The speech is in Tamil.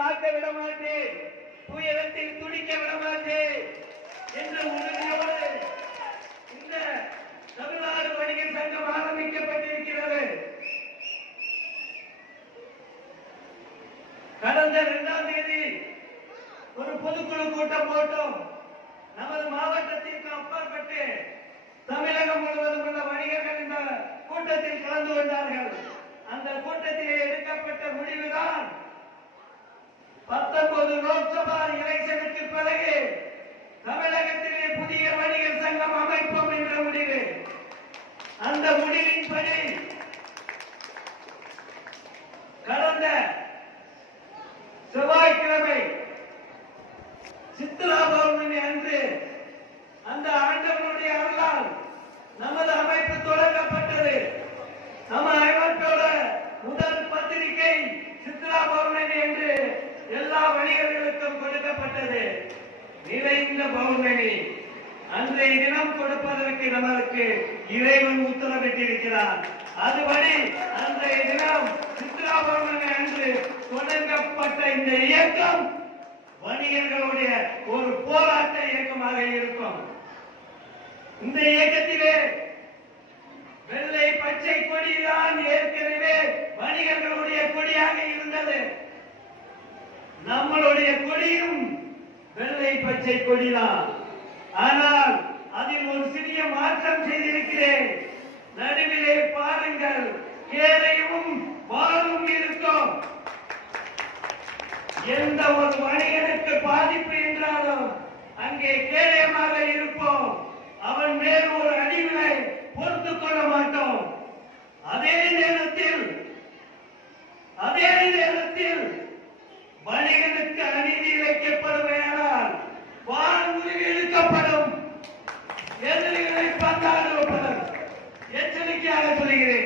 காக்க விட மாட்டேன் துயரத்தில் துடிக்க விட மாட்டேன் என்று உறுதியோடு இந்த தமிழ்நாடு வணிகர் சங்கம் ஆரம்பிக்கப்பட்டிருக்கிறது. கடந்த இரண்டாம் தேதி ஒரு பொதுக்குழு கூட்டம் போட்டோம். நமது மாவட்டத்திற்கு அப்பாற்பட்டு தமிழகம் முழுவதும் உள்ள வணிகர்கள் இந்த கூட்டத்தில் கலந்து கொண்டார்கள். அந்த கூட்டத்தில் எடுக்கப்பட்ட முடிவுதான் செவ்வாய்க்கிழமை சித்ரா பௌர்ணமி அன்று அந்த ஆண்டவனுடைய அருளால் நமது அமைப்பு தொடங்கப்பட்டது. நம்ம அமைப்போட முதல் பத்திரிகை சித்ரா பௌர்ணமி என்று எல்லா வணிகர்களுக்கும் கொடுக்கப்பட்டது. நிறைந்த பௌர்ணமி அன்றைய தினம் கொடுப்பதற்கு நமக்கு இறைவன் உத்தரவிட்டிருக்கிறார். அதுபடி அன்றைய தினம் சித்ரா பௌர்ணமி அன்று இந்த இயக்கம் வணிகர்களுடைய ஒரு போராட்ட இயக்கமாக இருக்கும். இந்த இயக்கத்திலே வெள்ளை பச்சை கொடிதான் ஏற்கனவே வணிகர்களுடைய கொடியாக இருந்தது. நம்மளுடைய கொடியும் வெள்ளை பச்சை கொடிதான். ஆனால் அதில் ஒரு சிறிய மாற்றம் செய்திருக்கிறேன். எந்த ஒரு மனிதனுக்கு பாதிப்பு என்றாலும் அங்கே கேடயமாக இருப்போம். அவன் மேல் ஒரு அடிவினை பொறுத்துக் கொள்ள மாட்டோம். அதே நேரத்தில் அதே நேரத்தில் வணிகனுக்கு அநீதி இழைக்கப்படுமையானால் வாழ்முறை இழுக்கப்படும். எதிரிகளை பார்த்தாலும் எச்சரிக்கையாக சொல்கிறேன்